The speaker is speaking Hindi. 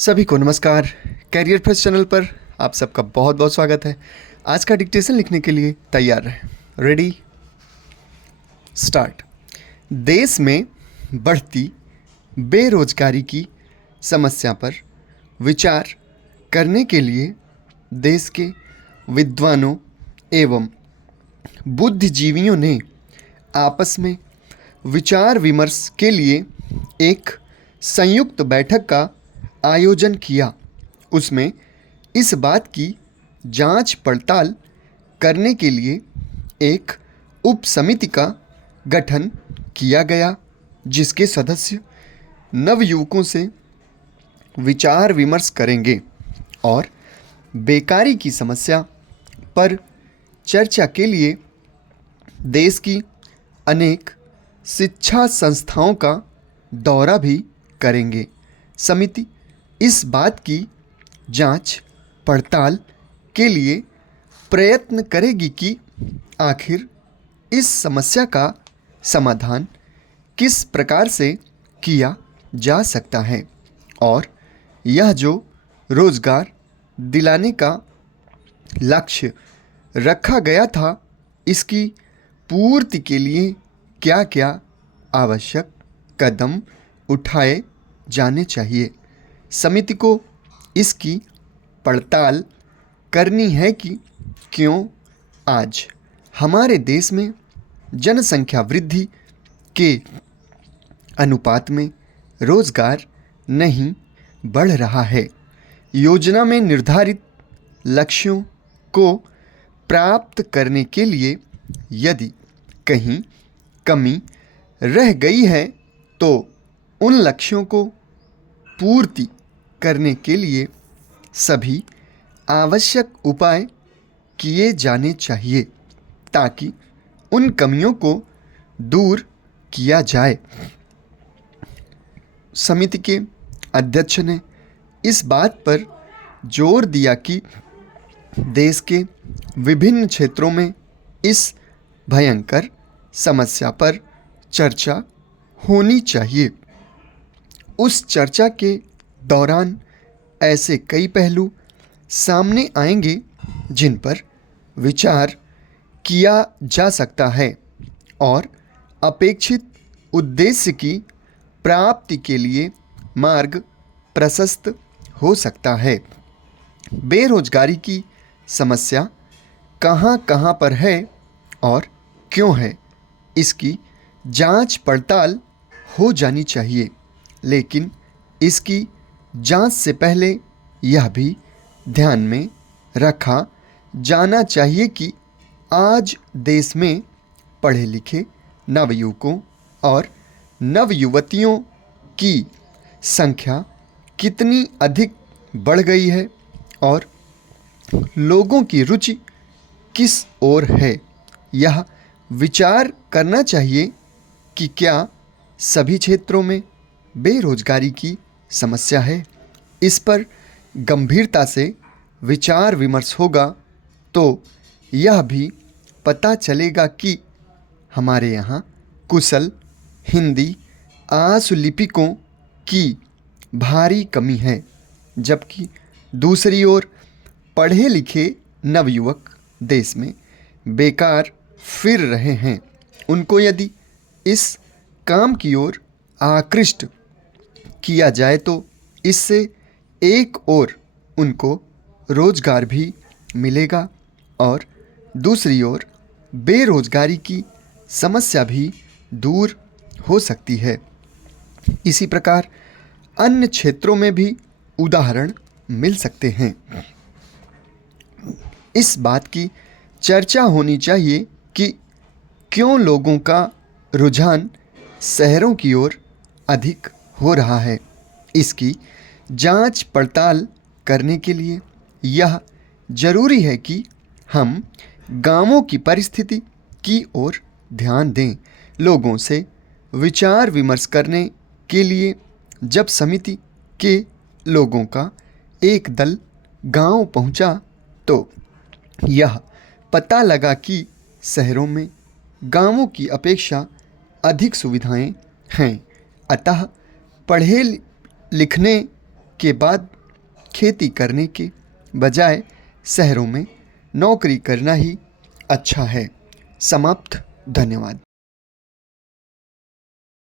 सभी को नमस्कार। कैरियर फर्स्ट चैनल पर आप सबका बहुत बहुत स्वागत है। आज का डिक्टेशन लिखने के लिए तैयार रहें। Ready start. देश में बढ़ती बेरोजगारी की समस्या पर विचार करने के लिए देश के विद्वानों एवं बुद्धिजीवियों ने आपस में विचार विमर्श के लिए एक संयुक्त बैठक का आयोजन किया। उसमें इस बात की जांच पड़ताल करने के लिए एक उप समिति का गठन किया गया, जिसके सदस्य नवयुवकों से विचार विमर्श करेंगे और बेकारी की समस्या पर चर्चा के लिए देश की अनेक शिक्षा संस्थाओं का दौरा भी करेंगे। समिति इस बात की जांच पड़ताल के लिए प्रयत्न करेगी कि आखिर इस समस्या का समाधान किस प्रकार से किया जा सकता है और यह जो रोज़गार दिलाने का लक्ष्य रखा गया था, इसकी पूर्ति के लिए क्या क्या आवश्यक कदम उठाए जाने चाहिए। समिति को इसकी पड़ताल करनी है कि क्यों आज हमारे देश में जनसंख्या वृद्धि के अनुपात में रोज़गार नहीं बढ़ रहा है। योजना में निर्धारित लक्ष्यों को प्राप्त करने के लिए यदि कहीं कमी रह गई है तो उन लक्ष्यों को पूर्ति करने के लिए सभी आवश्यक उपाय किए जाने चाहिए ताकि उन कमियों को दूर किया जाए। समिति के अध्यक्ष ने इस बात पर जोर दिया कि देश के विभिन्न क्षेत्रों में इस भयंकर समस्या पर चर्चा होनी चाहिए। उस चर्चा के दौरान ऐसे कई पहलू सामने आएंगे जिन पर विचार किया जा सकता है और अपेक्षित उद्देश्य की प्राप्ति के लिए मार्ग प्रशस्त हो सकता है। बेरोजगारी की समस्या कहाँ कहाँ पर है और क्यों है, इसकी जांच पड़ताल हो जानी चाहिए, लेकिन इसकी जांच से पहले यह भी ध्यान में रखा जाना चाहिए कि आज देश में पढ़े लिखे नवयुवकों और नवयुवतियों की संख्या कितनी अधिक बढ़ गई है और लोगों की रुचि किस ओर है। यह विचार करना चाहिए कि क्या सभी क्षेत्रों में बेरोजगारी की समस्या है। इस पर गंभीरता से विचार विमर्श होगा तो यह भी पता चलेगा कि हमारे यहाँ कुशल हिंदी आशुलिपिकों की भारी कमी है, जबकि दूसरी ओर पढ़े लिखे नवयुवक देश में बेकार फिर रहे हैं। उनको यदि इस काम की ओर आकृष्ट किया जाए तो इससे एक ओर उनको रोज़गार भी मिलेगा और दूसरी ओर बेरोज़गारी की समस्या भी दूर हो सकती है। इसी प्रकार अन्य क्षेत्रों में भी उदाहरण मिल सकते हैं। इस बात की चर्चा होनी चाहिए कि क्यों लोगों का रुझान शहरों की ओर अधिक हो रहा है। इसकी जांच पड़ताल करने के लिए यह जरूरी है कि हम गांवों की परिस्थिति की ओर ध्यान दें। लोगों से विचार विमर्श करने के लिए जब समिति के लोगों का एक दल गांव पहुंचा तो यह पता लगा कि शहरों में गांवों की अपेक्षा अधिक सुविधाएं हैं। अतः पढ़े लिखने के बाद खेती करने के बजाय शहरों में नौकरी करना ही अच्छा है। समाप्त। धन्यवाद।